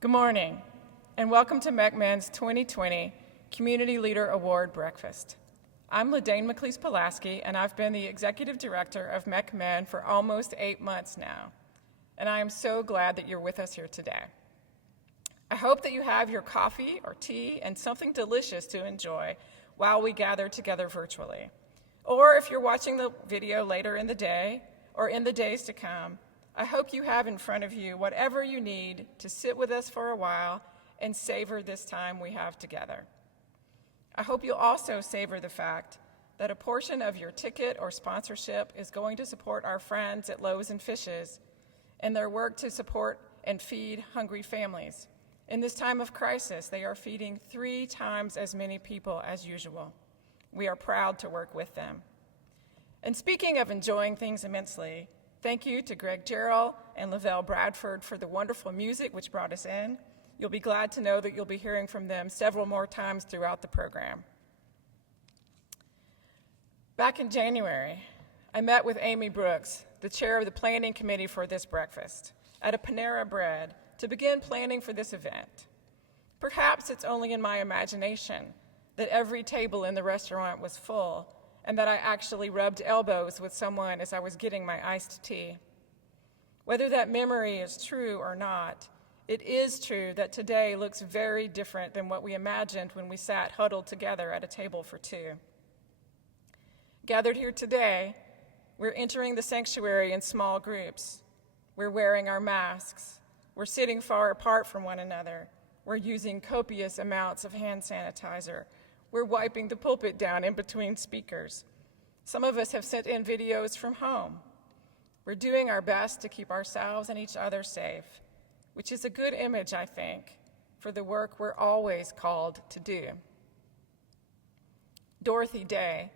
Good morning, and welcome to MECMEN's 2020 Community Leader Award Breakfast. I'm LaDane McLeese-Pulaski, and I've been the Executive Director of MECMEN for almost 8 months now, and I am so glad that you're with us here today. I hope that you have your coffee or tea and something delicious to enjoy while we gather together virtually. Or if you're watching the video later in the day or in the days to come, I hope you have in front of you whatever you need to sit with us for a while and savor this time we have together. I hope you'll also savor the fact that a portion of your ticket or sponsorship is going to support our friends at Loaves and Fishes in their work to support and feed hungry families. In this time of crisis, they are feeding 3 times as many people as usual. We are proud to work with them. And speaking of enjoying things immensely, thank you to Greg Gerald and Lavelle Bradford for the wonderful music which brought us in. You'll be glad to know that you'll be hearing from them several more times throughout the program. Back in January, I met with Amy Brooks, the chair of the planning committee for this breakfast, at a Panera Bread to begin planning for this event. Perhaps it's only in my imagination that every table in the restaurant was full and that I actually rubbed elbows with someone as I was getting my iced tea. Whether that memory is true or not, it is true that today looks very different than what we imagined when we sat huddled together at a table for 2. Gathered here today, we're entering the sanctuary in small groups. We're wearing our masks. We're sitting far apart from one another. We're using copious amounts of hand sanitizer. We're wiping the pulpit down in between speakers. Some of us have sent in videos from home. We're doing our best to keep ourselves and each other safe, which is a good image, I think, for the work we're always called to do. Dorothy Day,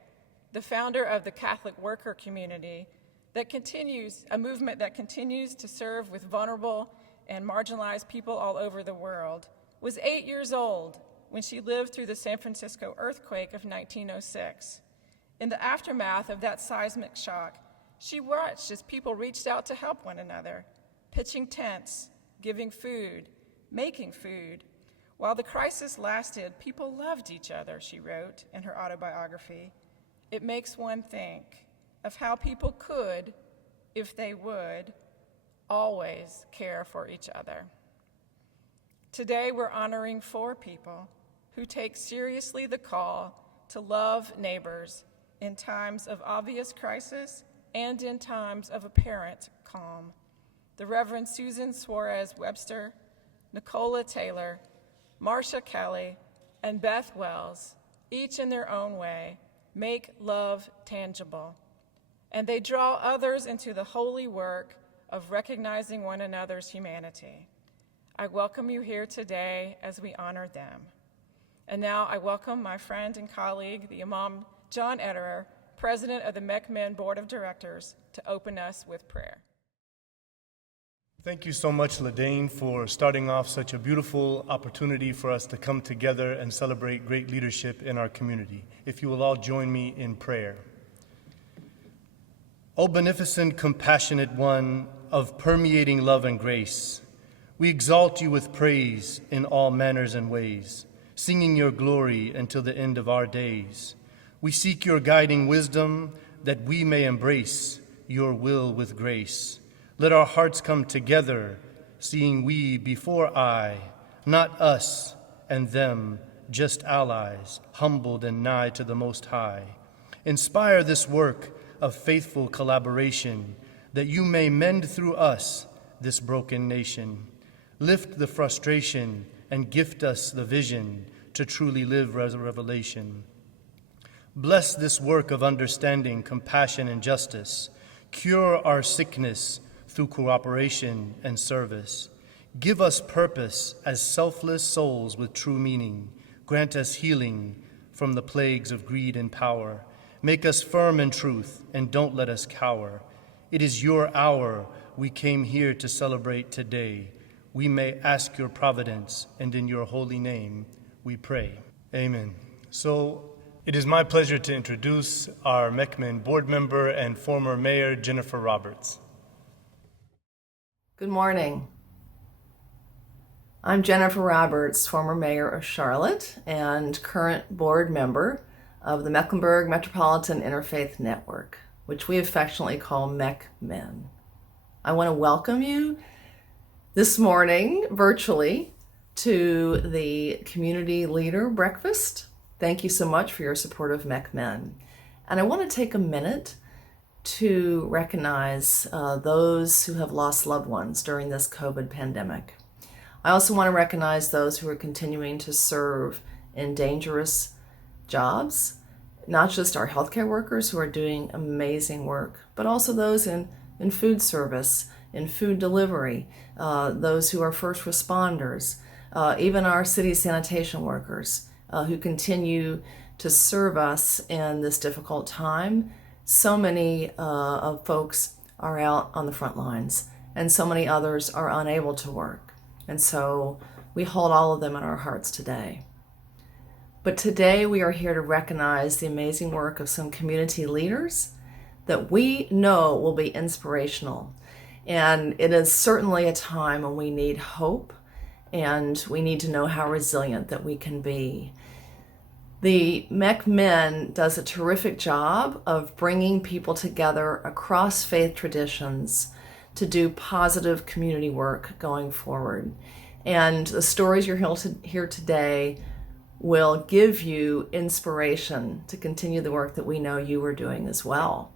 the founder of the Catholic worker community, a movement that continues to serve with vulnerable and marginalized people all over the world, was 8 years old when she lived through the San Francisco earthquake of 1906. In the aftermath of that seismic shock, she watched as people reached out to help one another, pitching tents, giving food, making food. While the crisis lasted, people loved each other, she wrote in her autobiography. It makes one think of how people could, if they would, always care for each other. Today, we're honoring 4 people who take seriously the call to love neighbors in times of obvious crisis and in times of apparent calm. The Reverend Susan Suarez Webster, Nikola Taylor, Marsha Kelly, and Beth Wells, each in their own way, make love tangible. And they draw others into the holy work of recognizing one another's humanity. I welcome you here today as we honor them. And now I welcome my friend and colleague, the Imam John Ederer, President of the MECMEN Board of Directors, to open us with prayer. Thank you so much, Ladane, for starting off such a beautiful opportunity for us to come together and celebrate great leadership in our community. If you will all join me in prayer. O beneficent, compassionate one of permeating love and grace, we exalt you with praise in all manners and ways, singing your glory until the end of our days. We seek your guiding wisdom that we may embrace your will with grace. Let our hearts come together, seeing we before I, not us and them, just allies, humbled and nigh to the Most High. Inspire this work of faithful collaboration, that you may mend through us this broken nation. Lift the frustration and gift us the vision to truly live revelation. Bless this work of understanding, compassion, and justice. Cure our sickness through cooperation and service. Give us purpose as selfless souls with true meaning. Grant us healing from the plagues of greed and power. Make us firm in truth and don't let us cower. It is your hour we came here to celebrate today. We may ask your providence, and in your holy name we pray. Amen. So it is my pleasure to introduce our MECMEN board member and former mayor, Jennifer Roberts. Good morning. I'm Jennifer Roberts, former mayor of Charlotte and current board member of the Mecklenburg Metropolitan Interfaith Network, which we affectionately call MECMEN. I want to welcome you this morning virtually to the Community Leader Breakfast. Thank you so much for your support of MECMEN. And I want to take a minute to recognize those who have lost loved ones during this COVID pandemic. I also want to recognize those who are continuing to serve in dangerous jobs, not just our healthcare workers who are doing amazing work, but also those in food service, in food delivery, those who are first responders, even our city sanitation workers who continue to serve us in this difficult time. So many of folks are out on the front lines, and so many others are unable to work. And so we hold all of them in our hearts today. But today we are here to recognize the amazing work of some community leaders that we know will be inspirational. And it is certainly a time when we need hope, and we need to know how resilient that we can be. The MECMEN does a terrific job of bringing people together across faith traditions to do positive community work going forward. And the stories you're here today will give you inspiration to continue the work that we know you are doing as well.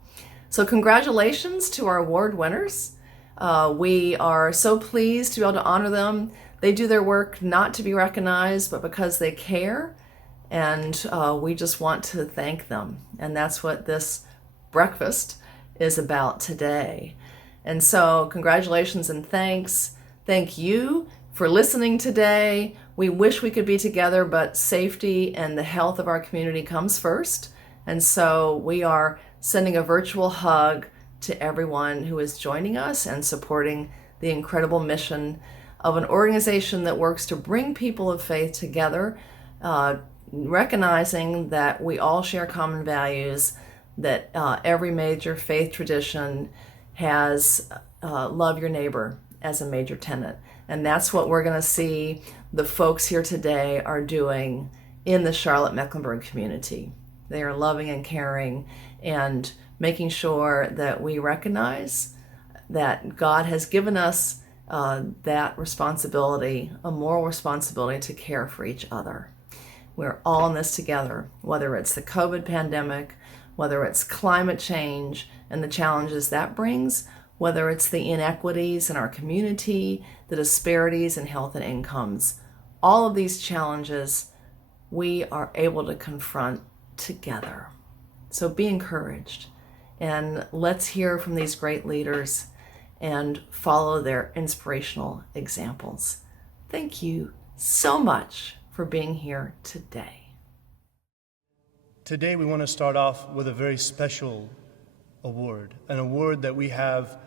So congratulations to our award winners. We are so pleased to be able to honor them. They do their work not to be recognized, but because they care. And we just want to thank them. And that's what this breakfast is about today. And so congratulations and thanks. Thank you for listening today, We wish we could be together, but safety and the health of our community comes first. And so we are sending a virtual hug to everyone who is joining us and supporting the incredible mission of an organization that works to bring people of faith together, recognizing that we all share common values, that every major faith tradition has love your neighbor as a major tenet. And that's what we're going to see the folks here today are doing in the Charlotte-Mecklenburg community. They are loving and caring and making sure that we recognize that God has given us that responsibility, a moral responsibility to care for each other. We're all in this together, whether it's the COVID pandemic, whether it's climate change and the challenges that brings, whether it's the inequities in our community, the disparities in health and incomes. All of these challenges we are able to confront together. So be encouraged, and let's hear from these great leaders and follow their inspirational examples. Thank you so much for being here today. Today we want to start off with a very special award, an award that we have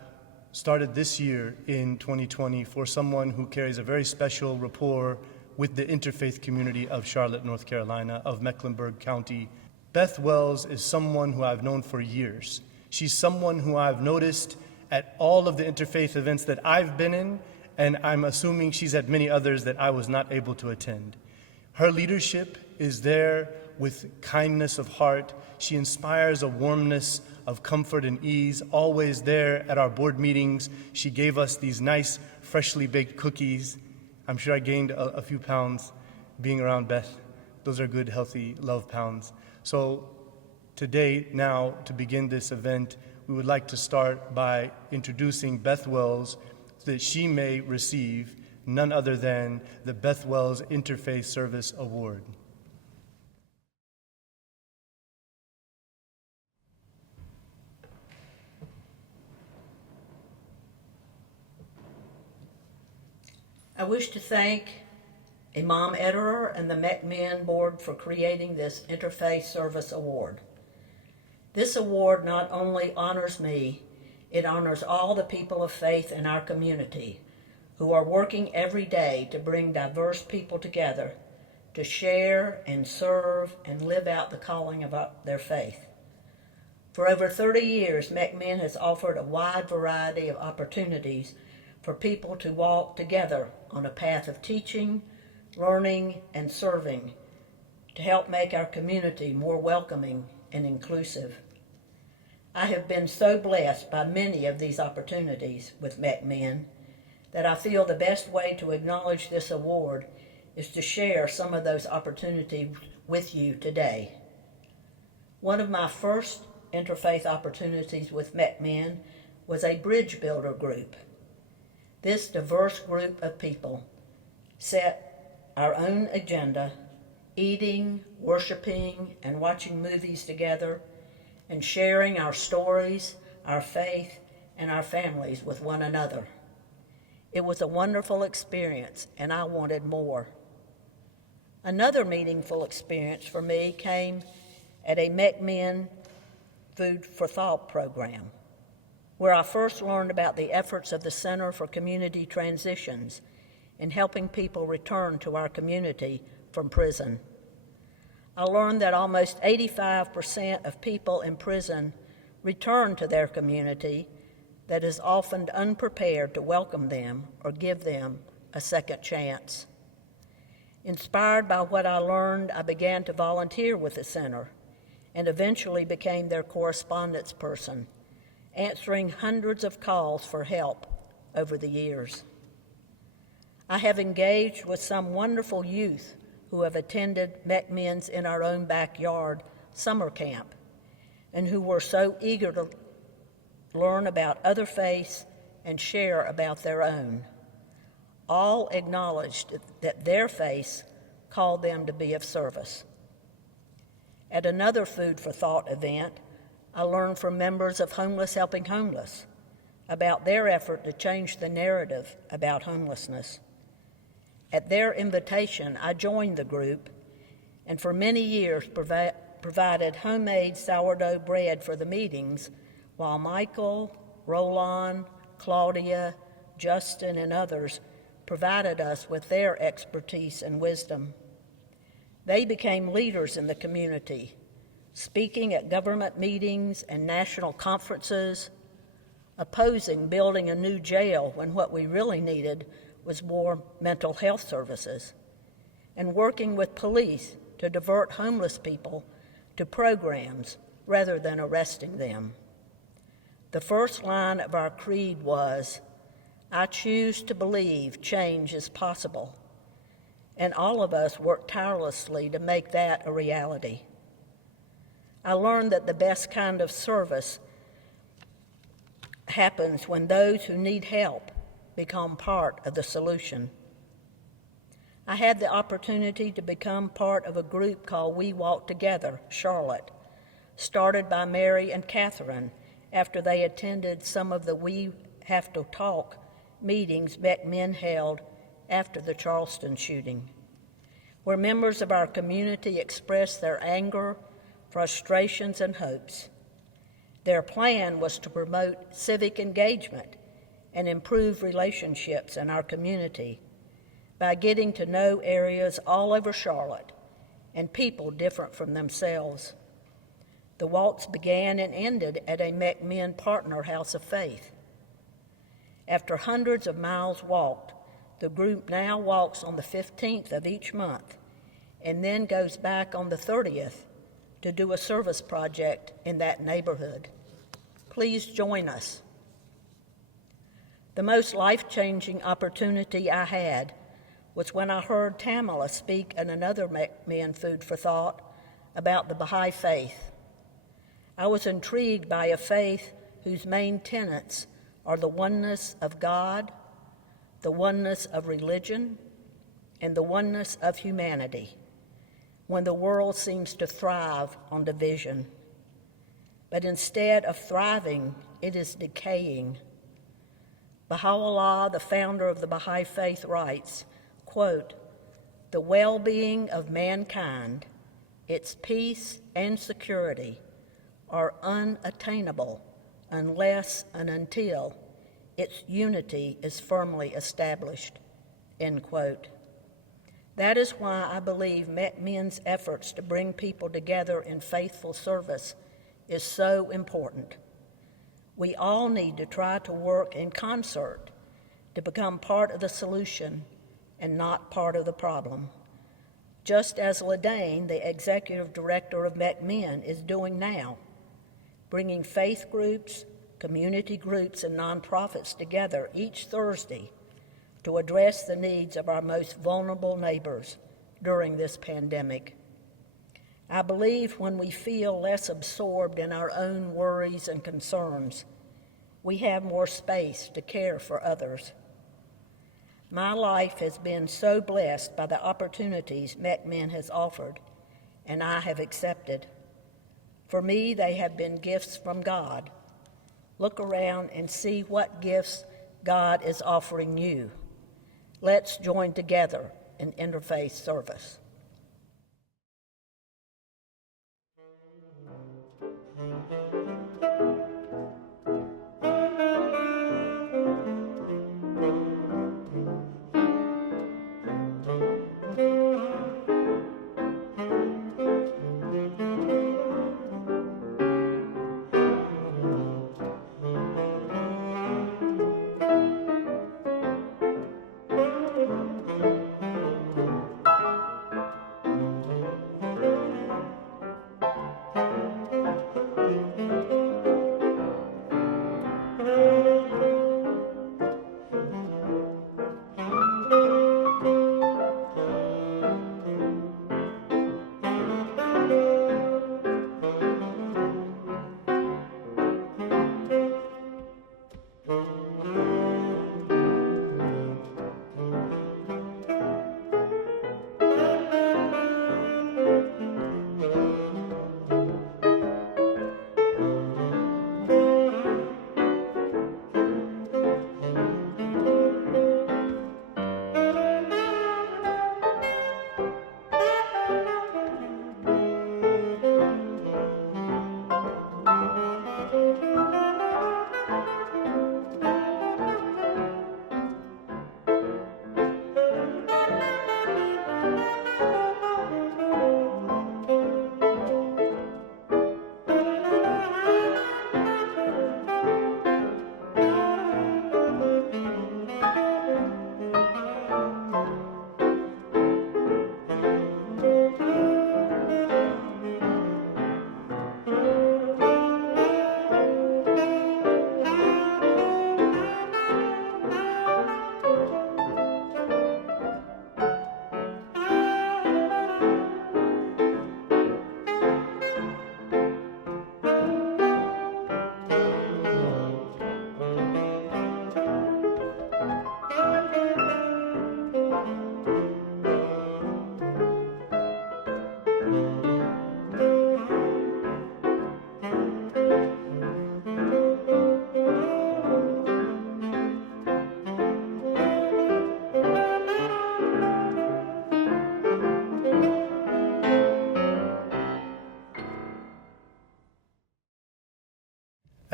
started this year in 2020 for someone who carries a very special rapport with the interfaith community of Charlotte, North Carolina, of Mecklenburg County. Beth Wells is someone who I've known for years. She's someone who I've noticed at all of the interfaith events that I've been in, and I'm assuming she's at many others that I was not able to attend. Her leadership is there with kindness of heart. She inspires a warmness of comfort and ease, always there at our board meetings. She gave us these nice, freshly baked cookies. I'm sure I gained a few pounds being around Beth. Those are good, healthy love pounds. So today, now, to begin this event, we would like to start by introducing Beth Wells so that she may receive none other than the Beth Wells Interfaith Service Award. I wish to thank Imam Ederer and the MECMEN Board for creating this Interfaith Service Award. This award not only honors me, it honors all the people of faith in our community who are working every day to bring diverse people together to share and serve and live out the calling of their faith. For over 30 years, MECMEN has offered a wide variety of opportunities for people to walk together on a path of teaching, learning, and serving to help make our community more welcoming and inclusive. I have been so blessed by many of these opportunities with MECMEN that I feel the best way to acknowledge this award is to share some of those opportunities with you today. One of my first interfaith opportunities with MECMEN was a bridge builder group. This diverse group of people set our own agenda, eating, worshiping, and watching movies together, and sharing our stories, our faith, and our families with one another. It was a wonderful experience, and I wanted more. Another meaningful experience for me came at a MECMEN Food for Thought program, where I first learned about the efforts of the Center for Community Transitions in helping people return to our community from prison. I learned that almost 85% of people in prison return to their community that is often unprepared to welcome them or give them a second chance. Inspired by what I learned, I began to volunteer with the center and eventually became their correspondence person, answering hundreds of calls for help over the years. I have engaged with some wonderful youth who have attended MECMEN's In Our Own Backyard summer camp and who were so eager to learn about other faiths and share about their own. All acknowledged that their faiths called them to be of service. At another Food for Thought event, I learned from members of Homeless Helping Homeless about their effort to change the narrative about homelessness. At their invitation, I joined the group and for many years provided homemade sourdough bread for the meetings while Michael, Roland, Claudia, Justin, and others provided us with their expertise and wisdom. They became leaders in the community, speaking at government meetings and national conferences, opposing building a new jail when what we really needed was more mental health services, and working with police to divert homeless people to programs rather than arresting them. The first line of our creed was, "I choose to believe change is possible," and all of us worked tirelessly to make that a reality. I learned that the best kind of service happens when those who need help become part of the solution. I had the opportunity to become part of a group called We Walk Together, Charlotte, started by Mary and Catherine after they attended some of the We Have to Talk meetings men held after the Charleston shooting, where members of our community expressed their anger, frustrations, and hopes. Their plan was to promote civic engagement and improve relationships in our community by getting to know areas all over Charlotte and people different from themselves. The walks began and ended at a Men Partner House of Faith. After hundreds of miles walked, the group now walks on the 15th of each month and then goes back on the 30th to do a service project in that neighborhood. Please join us. The most life-changing opportunity I had was when I heard Tamala speak at another Men Food for Thought about the Baha'i faith. I was intrigued by a faith whose main tenets are the oneness of God, the oneness of religion, and the oneness of humanity, when the world seems to thrive on division. But instead of thriving, it is decaying. Baha'u'llah, the founder of the Baha'i faith, writes, quote, "The well-being of mankind, its peace and security are unattainable unless and until its unity is firmly established," end quote. That is why I believe men's efforts to bring people together in faithful service is so important. We all need to try to work in concert to become part of the solution and not part of the problem, just as Ladane, the executive director of Men, is doing now, bringing faith groups, community groups, and nonprofits together each Thursday to address the needs of our most vulnerable neighbors during this pandemic. I believe when we feel less absorbed in our own worries and concerns, we have more space to care for others. My life has been so blessed by the opportunities Men has offered, and I have accepted. For me, they have been gifts from God. Look around and see what gifts God is offering you. Let's join together in interfaith service.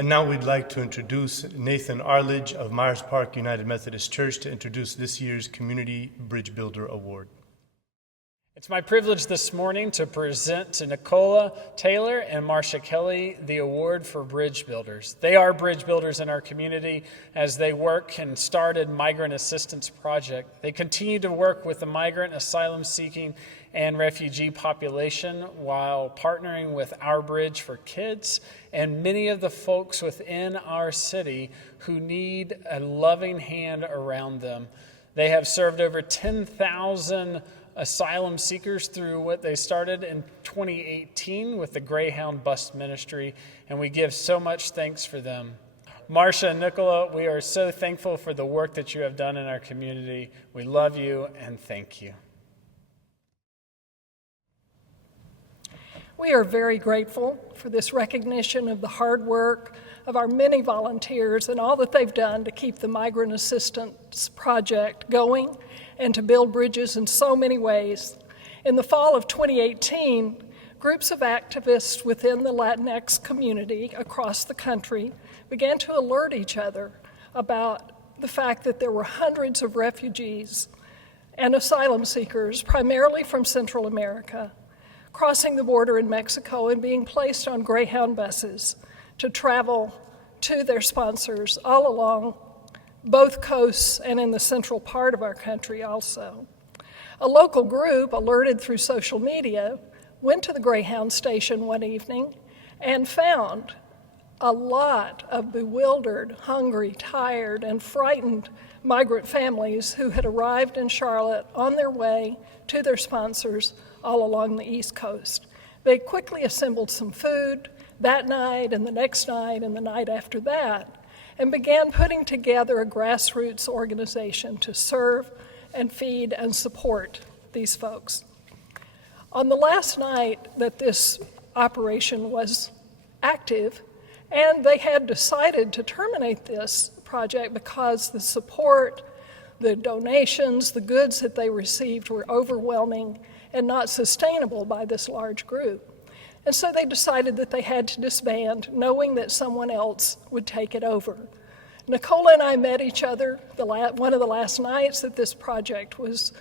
And now we'd like to introduce Nathan Arledge of Myers Park United Methodist Church to introduce this year's Community Bridge Builder Award. It's my privilege this morning to present to Nikola Taylor and Marsha Kelly the award for bridge builders. They are bridge builders in our community as they work and started Migrant Assistance Project. They continue to work with the migrant, asylum-seeking, and refugee population while partnering with Our Bridge for Kids and many of the folks within our city who need a loving hand around them. They have served over 10,000 asylum seekers through what they started in 2018 with the Greyhound Bus Ministry, and we give so much thanks for them. Marsha and Nikola, we are so thankful for the work that you have done in our community. We love you and thank you. We are very grateful for this recognition of the hard work of our many volunteers and all that they've done to keep the Migrant Assistance Project going and to build bridges in so many ways. In the fall of 2018, groups of activists within the Latinx community across the country began to alert each other about the fact that there were hundreds of refugees and asylum seekers, primarily from Central America, crossing the border in Mexico and being placed on Greyhound buses to travel to their sponsors all along both coasts and in the central part of our country also. A local group, alerted through social media, went to the Greyhound station one evening and found a lot of bewildered, hungry, tired, and frightened migrant families who had arrived in Charlotte on their way to their sponsors all along the East Coast. They quickly assembled some food that night and the next night and the night after that, and began putting together a grassroots organization to serve and feed and support these folks. On the last night that this operation was active, and they had decided to terminate this project because the support, the donations, the goods that they received were overwhelming and not sustainable by this large group. And so they decided that they had to disband, knowing that someone else would take it over. Nikola and I met each other one of the last nights that this project was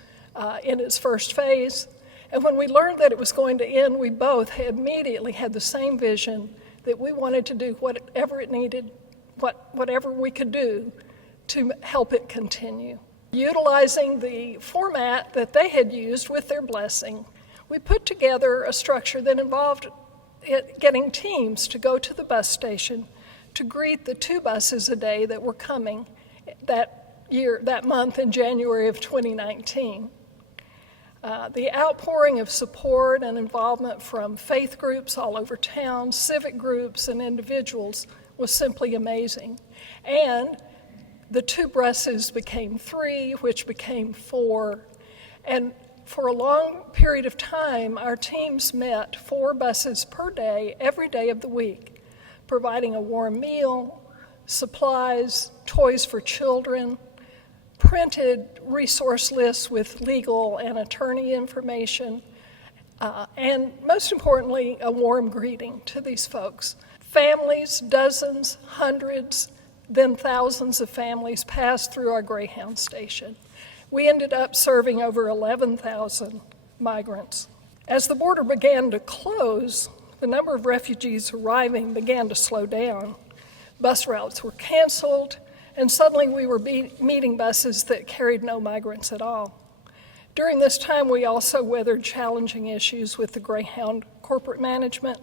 in its first phase. And when we learned that it was going to end, we both immediately had the same vision that we wanted to do whatever it needed, whatever we could do to help it continue. Utilizing the format that they had used with their blessing, we put together a structure that involved getting teams to go to the bus station to greet the 2 buses a day that were coming that month in January of 2019. The outpouring of support and involvement from faith groups all over town, civic groups, and individuals was simply amazing. And the 2 buses became 3, which became 4. And for a long period of time, our teams met 4 buses per day, every day of the week, providing a warm meal, supplies, toys for children, printed resource lists with legal and attorney information, and most importantly, a warm greeting to these folks. Families, dozens, hundreds, then thousands of families passed through our Greyhound station. We ended up serving over 11,000 migrants. As the border began to close, the number of refugees arriving began to slow down. Bus routes were canceled, and suddenly we were meeting buses that carried no migrants at all. During this time, we also weathered challenging issues with the Greyhound corporate management,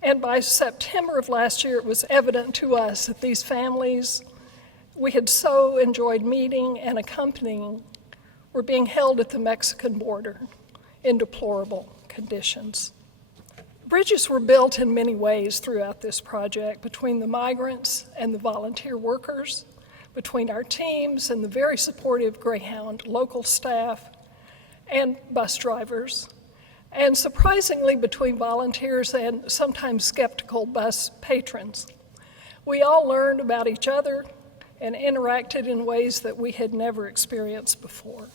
and by September of last year, it was evident to us that these families we had so enjoyed meeting and accompanying were being held at the Mexican border in deplorable conditions. Bridges were built in many ways throughout this project between the migrants and the volunteer workers, between our teams and the very supportive Greyhound local staff and bus drivers, and surprisingly between volunteers and sometimes skeptical bus patrons. We all learned about each other and interacted in ways that we had never experienced before.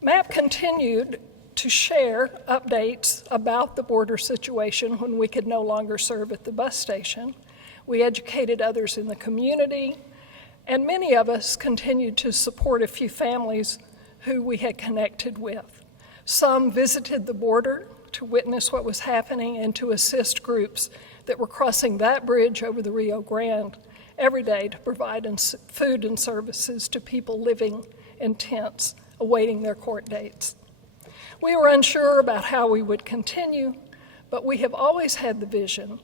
MAP continued to share updates about the border situation when we could no longer serve at the bus station. We educated others in the community, and many of us continued to support a few families who we had connected with. Some visited the border to witness what was happening and to assist groups that were crossing that bridge over the Rio Grande every day to provide food and services to people living in tents awaiting their court dates. We were unsure about how we would continue, but we have always had the vision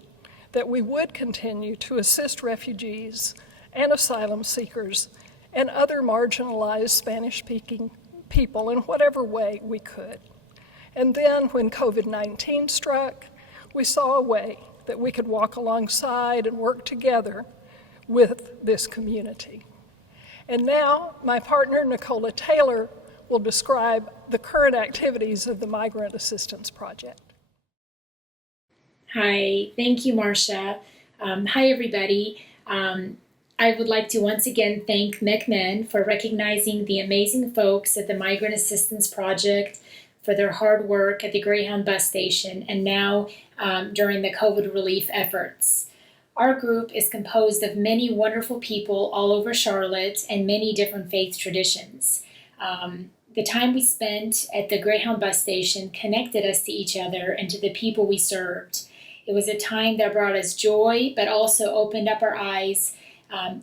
that we would continue to assist refugees and asylum seekers and other marginalized Spanish-speaking people in whatever way we could. And then when COVID-19 struck, we saw a way that we could walk alongside and work together with this community. And now my partner, Nikola Taylor, will describe the current activities of the Migrant Assistance Project. Hi, thank you, Marsha. Hi, everybody. I would like to once again thank McMahon for recognizing the amazing folks at the Migrant Assistance Project for their hard work at the Greyhound bus station and now during the COVID relief efforts. Our group is composed of many wonderful people all over Charlotte and many different faith traditions. The time we spent at the Greyhound bus station connected us to each other and to the people we served. It was a time that brought us joy, but also opened up our eyes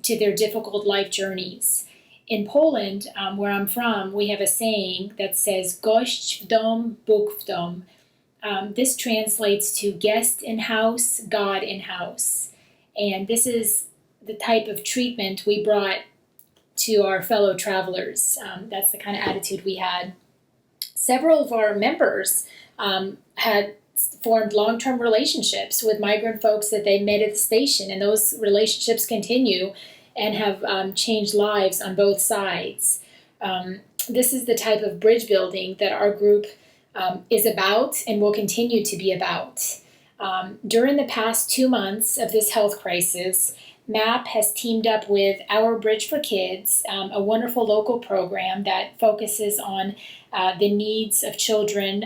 to their difficult life journeys. In Poland, where I'm from, we have a saying that says, "Gość w dom, Bóg w dom." This translates to guest in house, God in house. And this is the type of treatment we brought to our fellow travelers. That's the kind of attitude we had. Several of our members had formed long-term relationships with migrant folks that they met at the station, and those relationships continue and have changed lives on both sides. This is the type of bridge building that our group is about and will continue to be about. During the past 2 months of this health crisis, MAP has teamed up with Our Bridge for Kids, a wonderful local program that focuses on the needs of children,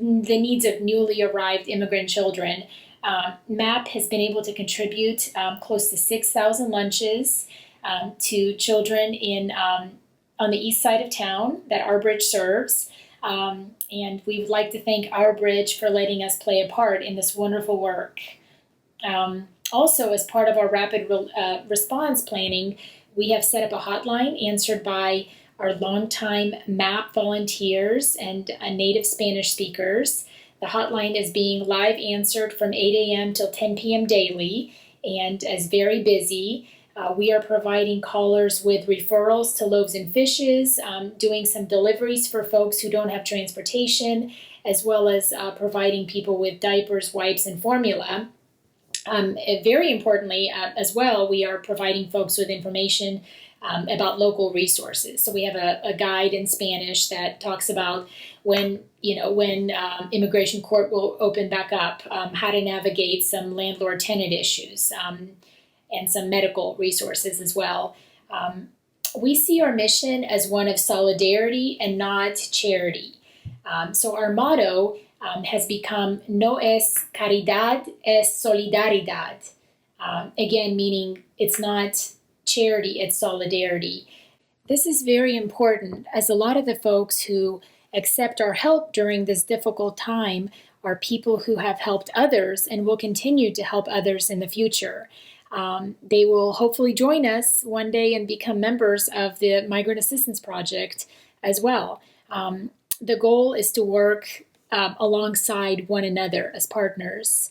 the needs of newly arrived immigrant children. MAP has been able to contribute close to 6,000 lunches to children on the east side of town that Our Bridge serves. And we would like to thank Our Bridge for letting us play a part in this wonderful work. Also, as part of our rapid response planning, we have set up a hotline answered by our longtime MAP volunteers and native Spanish speakers. The hotline is being live answered from 8 a.m. till 10 p.m. daily and is very busy. We are providing callers with referrals to Loaves and Fishes, doing some deliveries for folks who don't have transportation, as well as providing people with diapers, wipes, and formula. Very importantly, as well, we are providing folks with information about local resources. So we have a guide in Spanish that talks about when immigration court will open back up, how to navigate some landlord-tenant issues, and some medical resources as well. We see our mission as one of solidarity and not charity. So our motto has become "No es caridad, es solidaridad." Again, meaning it's not charity, it's solidarity. This is very important, as a lot of the folks who accept our help during this difficult time are people who have helped others and will continue to help others in the future. They will hopefully join us one day and become members of the Migrant Assistance Project as well. The goal is to work alongside one another as partners.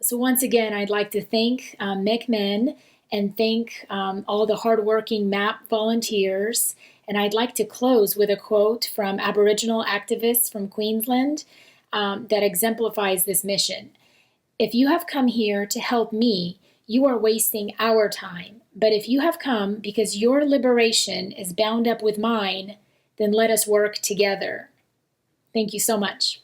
So once again, I'd like to thank McMahon and thank all the hardworking MAP volunteers. And I'd like to close with a quote from Aboriginal activists from Queensland that exemplifies this mission. "If you have come here to help me, you are wasting our time. But if you have come because your liberation is bound up with mine, then let us work together." Thank you so much.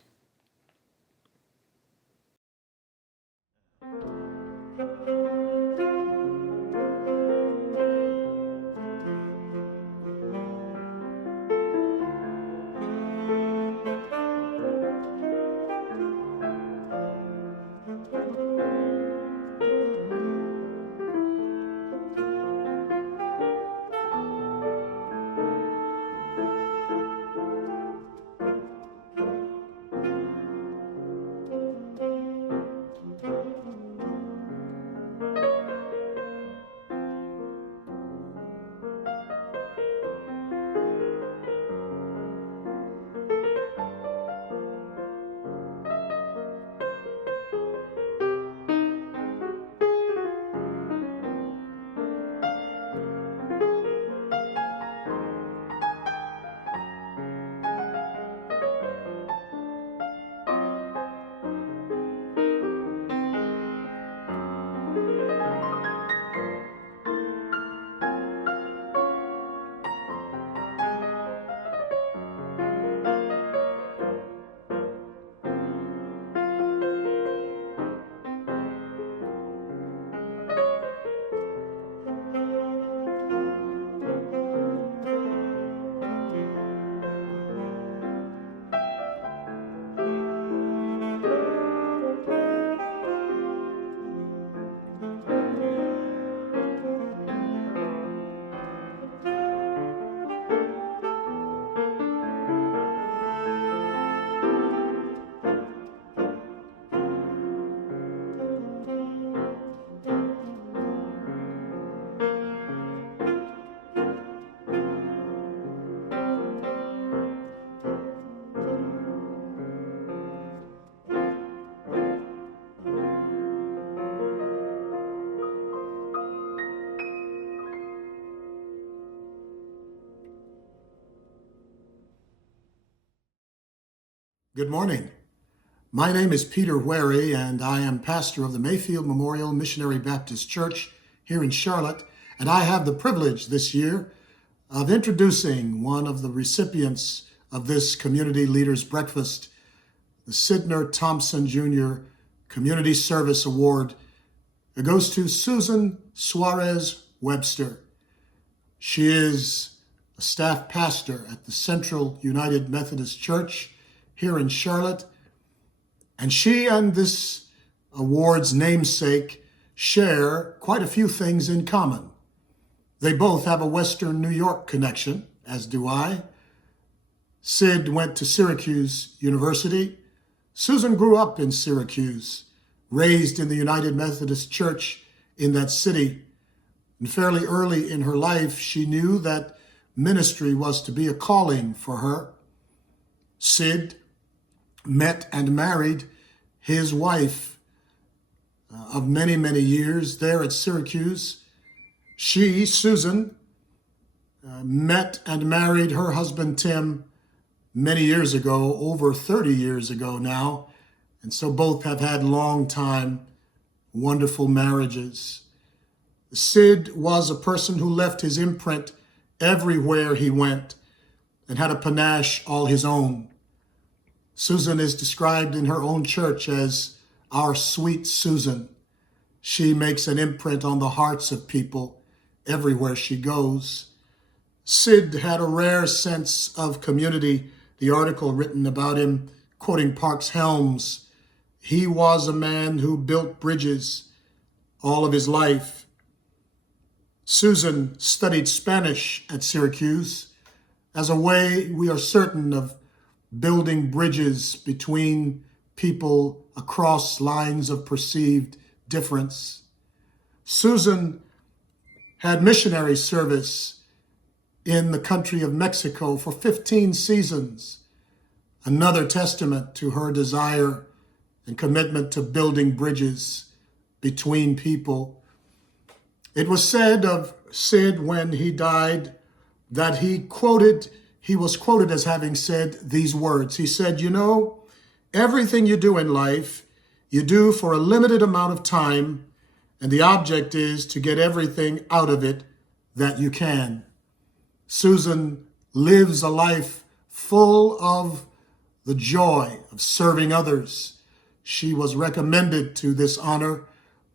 Good morning. My name is Peter Wary, and I am pastor of the Mayfield Memorial Missionary Baptist Church here in Charlotte, and I have the privilege this year of introducing one of the recipients of this Community Leaders Breakfast, the Sidner Thompson Jr. Community Service Award. It goes to Susan Suarez Webster. She is a staff pastor at the Central United Methodist Church here in Charlotte, and she and this award's namesake share quite a few things in common. They both have a Western New York connection, as do I. Sid went to Syracuse University. Susan grew up in Syracuse, raised in the United Methodist Church in that city. And fairly early in her life, she knew that ministry was to be a calling for her. Sid met and married his wife of many, many years there at Syracuse. She, Susan, met and married her husband, Tim, many years ago, over 30 years ago now. And so both have had long time, wonderful marriages. Sid was a person who left his imprint everywhere he went and had a panache all his own. Susan is described in her own church as our sweet Susan. She makes an imprint on the hearts of people everywhere she goes. Sid had a rare sense of community. The article written about him, quoting Parks Helms, he was a man who built bridges all of his life. Susan studied Spanish at Syracuse as a way, we are certain, of building bridges between people across lines of perceived difference. Susan had missionary service in the country of Mexico for 15 seasons, another testament to her desire and commitment to building bridges between people. It was said of Sid when he died that he was quoted as having said these words. He said, "You know, everything you do in life, you do for a limited amount of time, and the object is to get everything out of it that you can." Susan lives a life full of the joy of serving others. She was recommended to this honor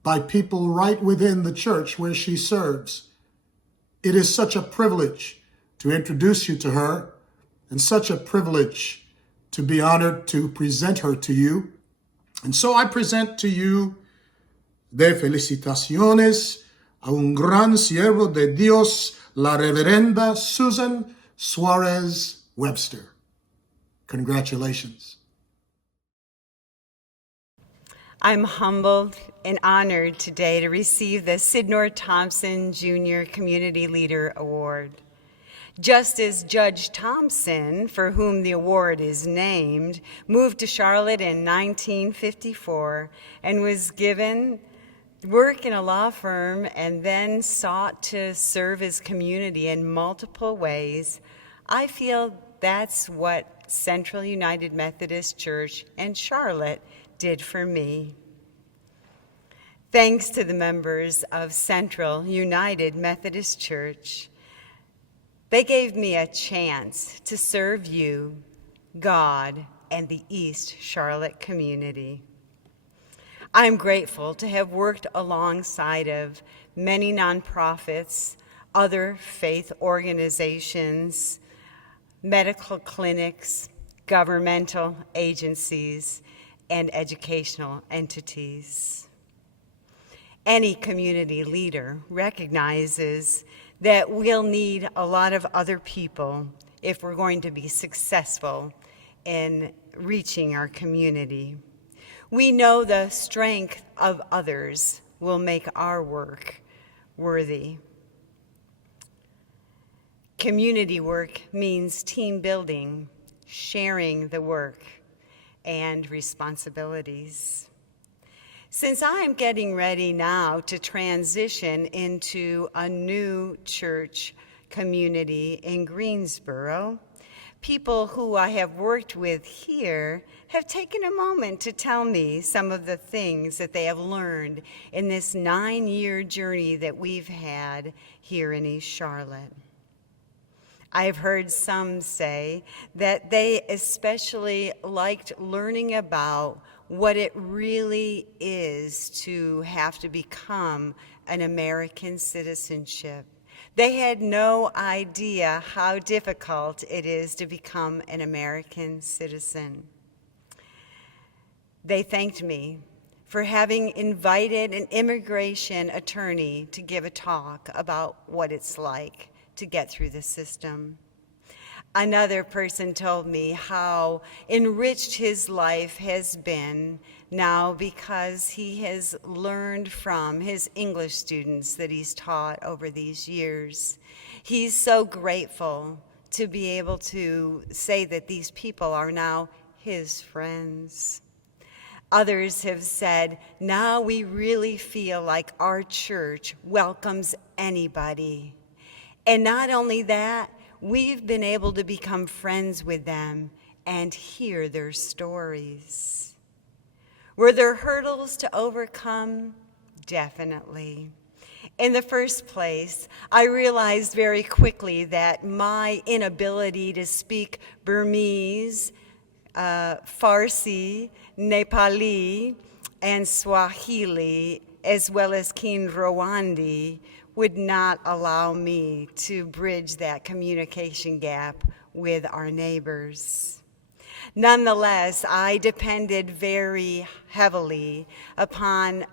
by people right within the church where she serves. It is such a privilege to introduce you to her, and such a privilege to be honored to present her to you. And so I present to you de felicitaciones a un gran siervo de Dios, la reverenda Susan Suarez Webster. Congratulations. I'm humbled and honored today to receive the Sidner Thompson Jr. Community Leader Award. Just as Judge Thompson, for whom the award is named, moved to Charlotte in 1954 and was given work in a law firm and then sought to serve his community in multiple ways, I feel that's what Central United Methodist Church in Charlotte did for me. Thanks to the members of Central United Methodist Church, they gave me a chance to serve you, God, and the East Charlotte community. I'm grateful to have worked alongside of many nonprofits, other faith organizations, medical clinics, governmental agencies, and educational entities. Any community leader recognizes that we'll need a lot of other people if we're going to be successful in reaching our community. We know the strength of others will make our work worthy. Community work means team building, sharing the work, and responsibilities. Since I am getting ready now to transition into a new church community in Greensboro, People who I have worked with here have taken a moment to tell me some of the things that they have learned in this 9-year journey that we've had here in East Charlotte. I've heard some say that they especially liked learning about what it really is to have to become an American citizenship. They had no idea how difficult it is to become an American citizen. They thanked me for having invited an immigration attorney to give a talk about what it's like to get through the system. Another person told me how enriched his life has been now because he has learned from his English students that he's taught over these years. He's so grateful to be able to say that these people are now his friends. Others have said, now we really feel like our church welcomes anybody. And not only that, we've been able to become friends with them and hear their stories. Were there hurdles to overcome? Definitely. In the first place, I realized very quickly that my inability to speak Burmese, Farsi, Nepali, and Swahili, as well as Kinyarwanda, would not allow me to bridge that communication gap with our neighbors. Nonetheless, I depended very heavily upon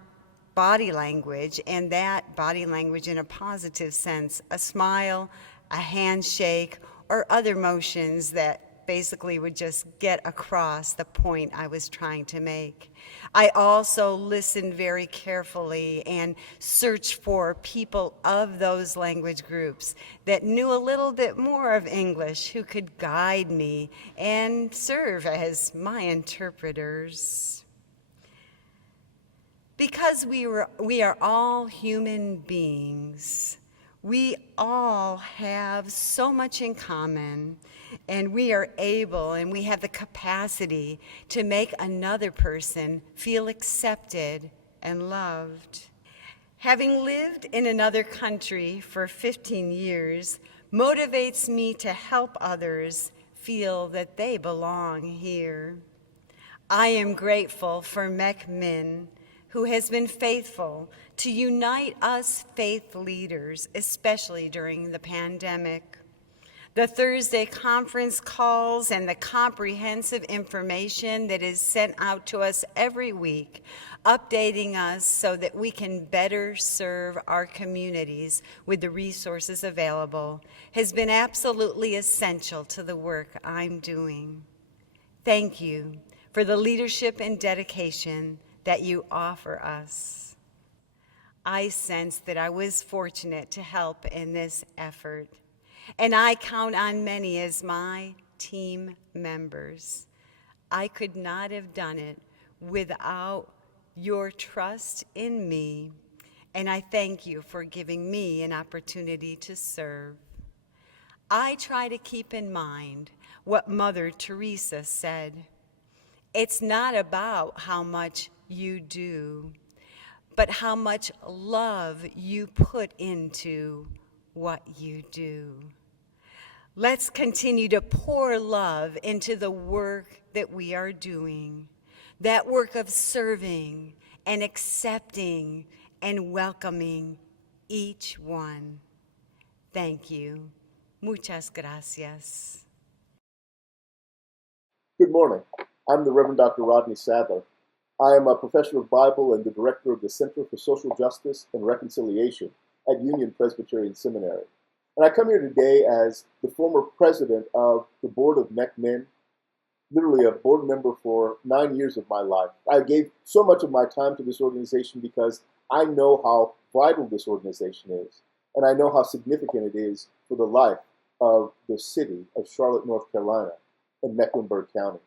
body language, and that body language in a positive sense, a smile, a handshake, or other motions that basically would just get across the point I was trying to make. I also listened very carefully and searched for people of those language groups that knew a little bit more of English who could guide me and serve as my interpreters. Because we are all human beings, we all have so much in common, and we are able and we have the capacity to make another person feel accepted and loved. Having lived in another country for 15 years motivates me to help others feel that they belong here. I am grateful for Mek Min, who has been faithful to unite us faith leaders, especially during the pandemic. The Thursday conference calls and the comprehensive information that is sent out to us every week, updating us so that we can better serve our communities with the resources available, has been absolutely essential to the work I'm doing. Thank you for the leadership and dedication that you offer us. I sense that I was fortunate to help in this effort, and I count on many as my team members. I could not have done it without your trust in me, and I thank you for giving me an opportunity to serve. I try to keep in mind what Mother Teresa said. It's not about how much you do, but how much love you put into what you do. Let's continue to pour love into the work that we are doing, that work of serving and accepting and welcoming each one. Thank you. Muchas gracias. Good morning. I'm the Reverend Dr. Rodney Sadler. I am a professor of Bible and the director of the Center for Social Justice and Reconciliation at Union Presbyterian Seminary. And I come here today as the former president of the board of Mek Min, literally a board member for 9 years of my life. I gave so much of my time to this organization because I know how vital this organization is, and I know how significant it is for the life of the city of Charlotte, North Carolina, and Mecklenburg County.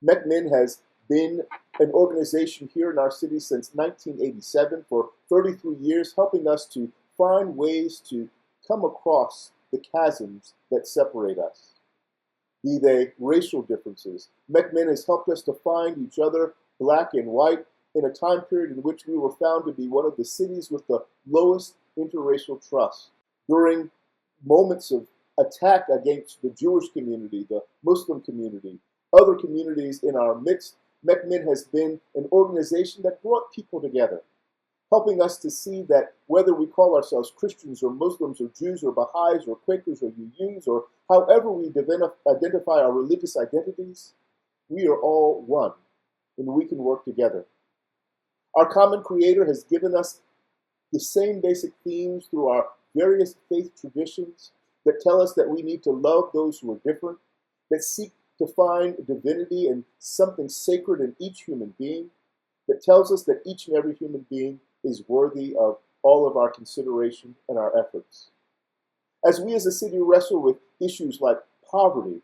Mek Min has been an organization here in our city since 1987 for 33 years, helping us to find ways to come across the chasms that separate us. be they racial differences. McMinn has helped us to find each other, black and white, in a time period in which we were found to be one of the cities with the lowest interracial trust. During moments of attack against the Jewish community, the Muslim community, other communities in our midst, McMinn has been an organization that brought people together, helping us to see that whether we call ourselves Christians or Muslims or Jews or Baha'is or Quakers or UUs or however we identify our religious identities, we are all one and we can work together. Our common Creator has given us the same basic themes through our various faith traditions that tell us that we need to love those who are different, that seek to find divinity and something sacred in each human being, that tells us that each and every human being is worthy of all of our consideration and our efforts. As we as a city wrestle with issues like poverty,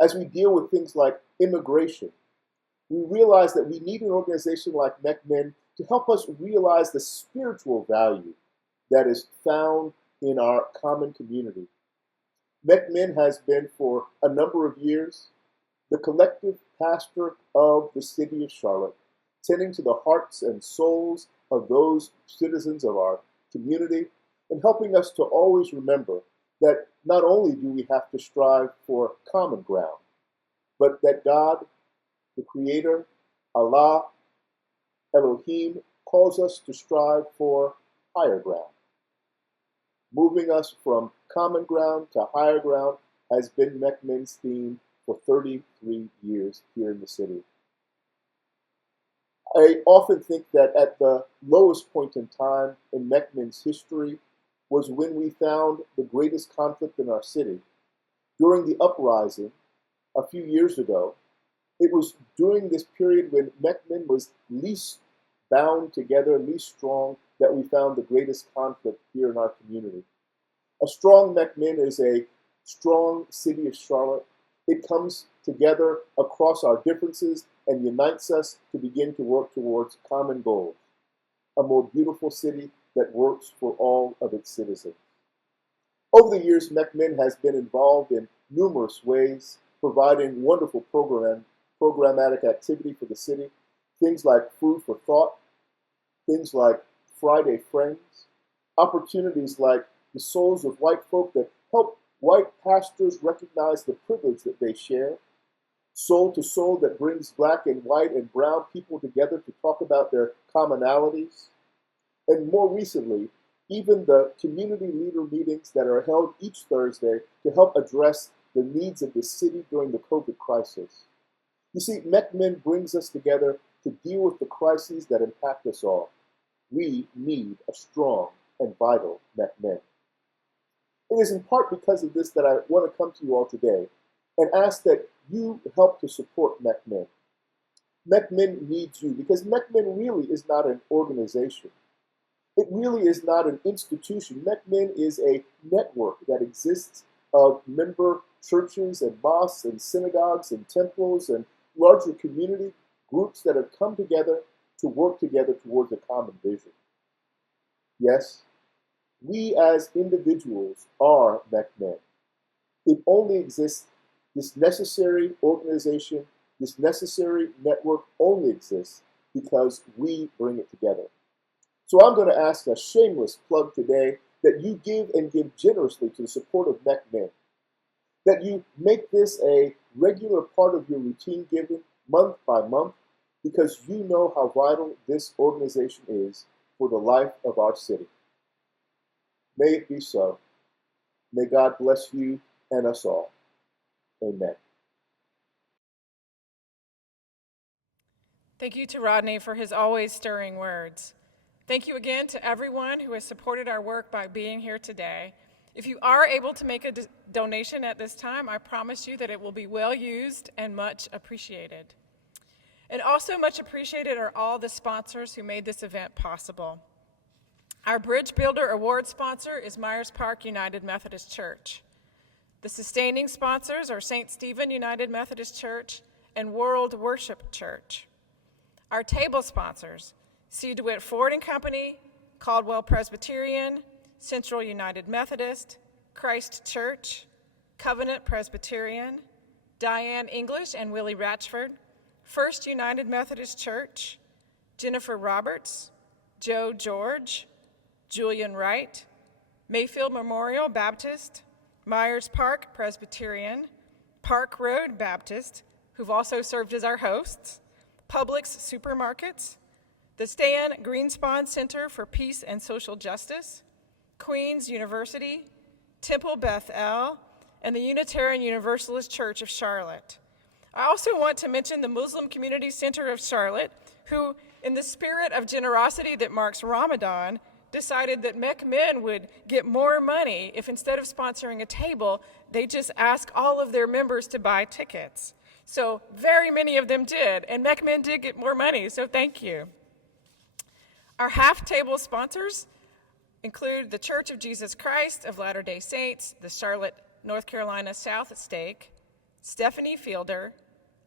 as we deal with things like immigration, we realize that we need an organization like McMinn to help us realize the spiritual value that is found in our common community. McMinn has been for a number of years the collective pastor of the city of Charlotte, tending to the hearts and souls of those citizens of our community and helping us to always remember that not only do we have to strive for common ground, but that God, the Creator, Allah, Elohim, calls us to strive for higher ground. Moving us from common ground to higher ground has been McMinn's theme for 33 years here in the city. I often think that at the lowest point in time in McMinn's history was when we found the greatest conflict in our city. During the uprising a few years ago, it was during this period when McMinn was least bound together, least strong, that we found the greatest conflict here in our community. A strong McMinn is a strong city of Charlotte. It comes together across our differences and unites us to begin to work towards common goals. A more beautiful city that works for all of its citizens. Over the years, McMinn has been involved in numerous ways, providing wonderful programmatic activity for the city. Things like Food for Thought, things like Friday Friends, opportunities like the Souls of White Folk that help white pastors recognize the privilege that they share, Soul to Soul that brings black and white and brown people together to talk about their commonalities, and more recently, even the community leader meetings that are held each Thursday to help address the needs of the city during the COVID crisis. You see, McMinn brings us together to deal with the crises that impact us all. We need a strong and vital McMinn. It is in part because of this that I want to come to you all today and ask that you help to support McMinn. McMinn needs you because McMinn really is not an organization. It really is not an institution. McMinn is a network that exists of member churches and mosques and synagogues and temples and larger community groups that have come together to work together towards a common vision. Yes, we as individuals are McMinn. It only exists, this necessary organization, this necessary network only exists because we bring it together. So I'm going to ask a shameless plug today that you give and give generously to the support of McMinn. That you make this a regular part of your routine giving month by month because you know how vital this organization is for the life of our city. May it be so. May God bless you and us all. Amen. Thank you to Rodney for his always stirring words. Thank you again to everyone who has supported our work by being here today. If you are able to make a donation at this time, I promise you that it will be well used and much appreciated. And also much appreciated are all the sponsors who made this event possible. Our Bridge Builder Award sponsor is Myers Park United Methodist Church. The sustaining sponsors are St. Stephen United Methodist Church and World Worship Church. Our table sponsors, C. DeWitt Ford and Company, Caldwell Presbyterian, Central United Methodist, Christ Church, Covenant Presbyterian, Diane English and Willie Ratchford, First United Methodist Church, Jennifer Roberts, Joe George, Julian Wright, Mayfield Memorial Baptist, Myers Park Presbyterian, Park Road Baptist, who've also served as our hosts, Publix Supermarkets, the Stan Greenspon Center for Peace and Social Justice, Queens University, Temple Beth El, and the Unitarian Universalist Church of Charlotte. I also want to mention the Muslim Community Center of Charlotte, who, in the spirit of generosity that marks Ramadan, decided that MEC Men would get more money if instead of sponsoring a table, they just ask all of their members to buy tickets. So very many of them did, and MEC Men did get more money, so thank you. Our half-table sponsors include the Church of Jesus Christ of Latter-day Saints, the Charlotte, North Carolina South Stake, Stephanie Fielder,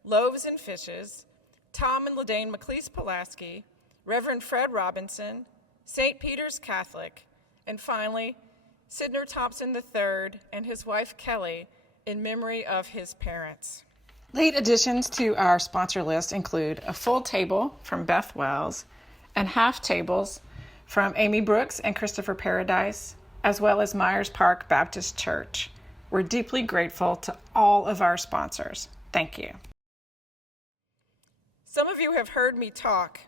Loaves and Fishes, Tom and Ladane McLeese-Pulaski, Reverend Fred Robinson, St. Peter's Catholic, and finally, Sidner Thompson III and his wife Kelly in memory of his parents. Late additions to our sponsor list include a full table from Beth Wells and half tables from Amy Brooks and Christopher Paradise, as well as Myers Park Baptist Church. We're deeply grateful to all of our sponsors. Thank you. Some of you have heard me talk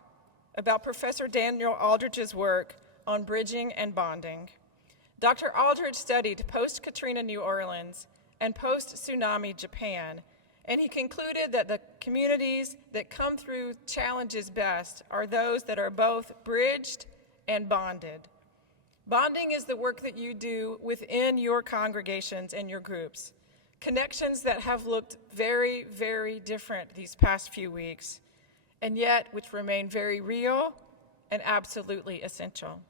about Professor Daniel Aldridge's work on bridging and bonding. Dr. Aldridge studied post-Katrina New Orleans and post-tsunami Japan, and he concluded that the communities that come through challenges best are those that are both bridged and bonded. Bonding is the work that you do within your congregations and your groups, connections that have looked very, very different these past few weeks, and yet which remain very real and absolutely essential.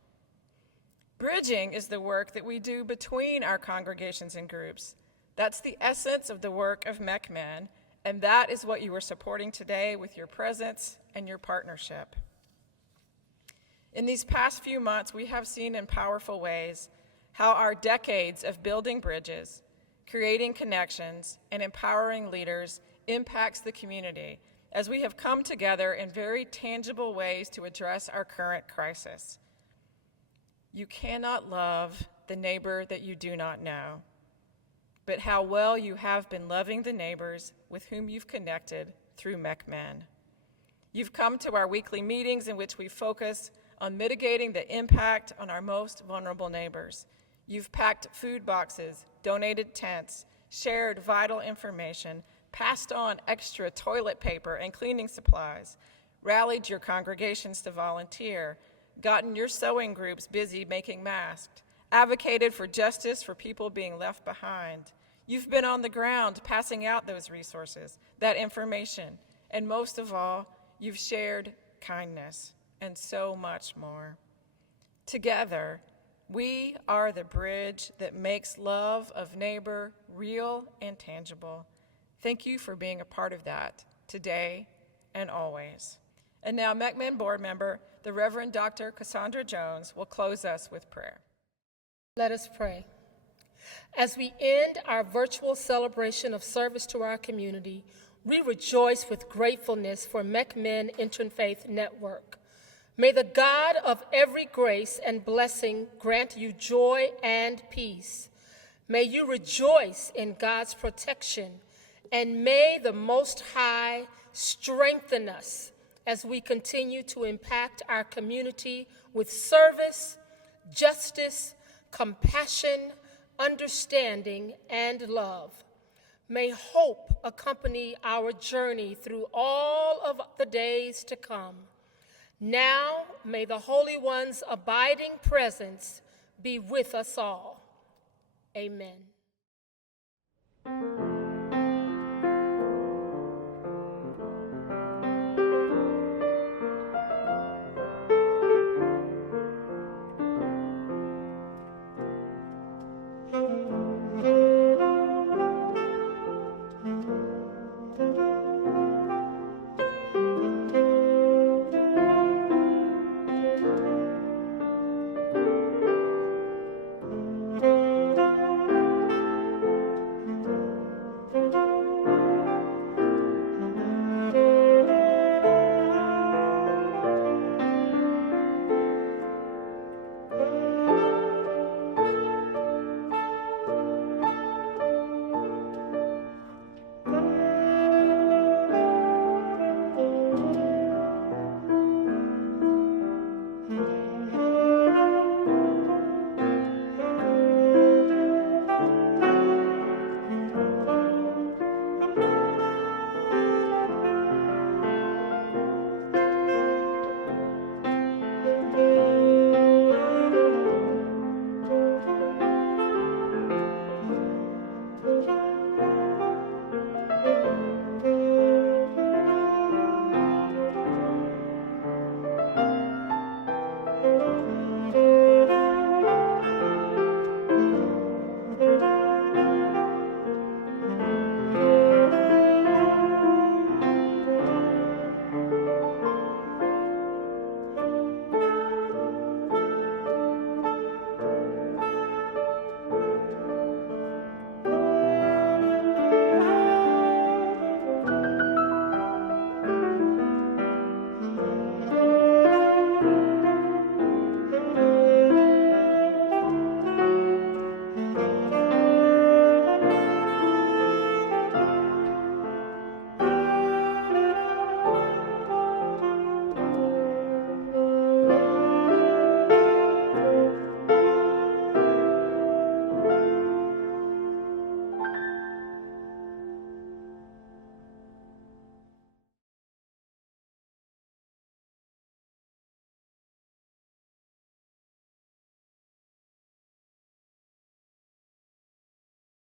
Bridging is the work that we do between our congregations and groups. That's the essence of the work of MEC Men, and that is what you are supporting today with your presence and your partnership. In these past few months, we have seen in powerful ways how our decades of building bridges, creating connections, and empowering leaders impacts the community as we have come together in very tangible ways to address our current crisis. You cannot love the neighbor that you do not know, but how well you have been loving the neighbors with whom you've connected through MEC Men. You've come to our weekly meetings in which we focus on mitigating the impact on our most vulnerable neighbors. You've packed food boxes, donated tents, shared vital information, passed on extra toilet paper and cleaning supplies, rallied your congregations to volunteer, gotten your sewing groups busy making masks, advocated for justice for people being left behind. You've been on the ground passing out those resources, that information, and most of all, you've shared kindness and so much more. Together, we are the bridge that makes love of neighbor real and tangible. Thank you for being a part of that today and always. And now, MEC Men board member, the Reverend Dr. Cassandra Jones, will close us with prayer. Let us pray. As we end our virtual celebration of service to our community, we rejoice with gratefulness for MEC Men Interfaith Network. May the God of every grace and blessing grant you joy and peace. May you rejoice in God's protection, and may the Most High strengthen us as we continue to impact our community with service, justice, compassion, understanding, and love. May hope accompany our journey through all of the days to come. Now, may the Holy One's abiding presence be with us all. Amen.